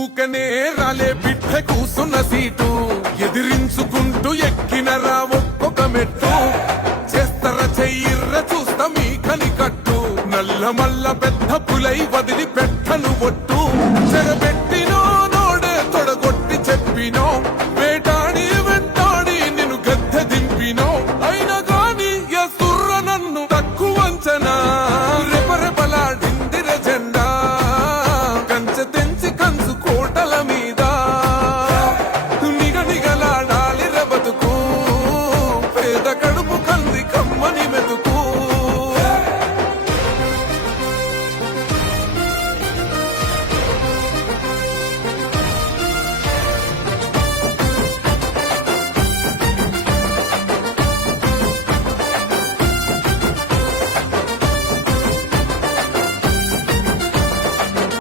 ఊకనే రాలే బిడ్డ కూసున్న సీటు ఎదిరించుకుంటూ ఎక్కినరా ఒక్కొక్క మెట్టు చేస్తర చెయ్యిర్ర చూస్తా మీ కని కట్టు నల్ల మల్ల పెద్ద పులై వదిలి పెట్టను ఒట్టు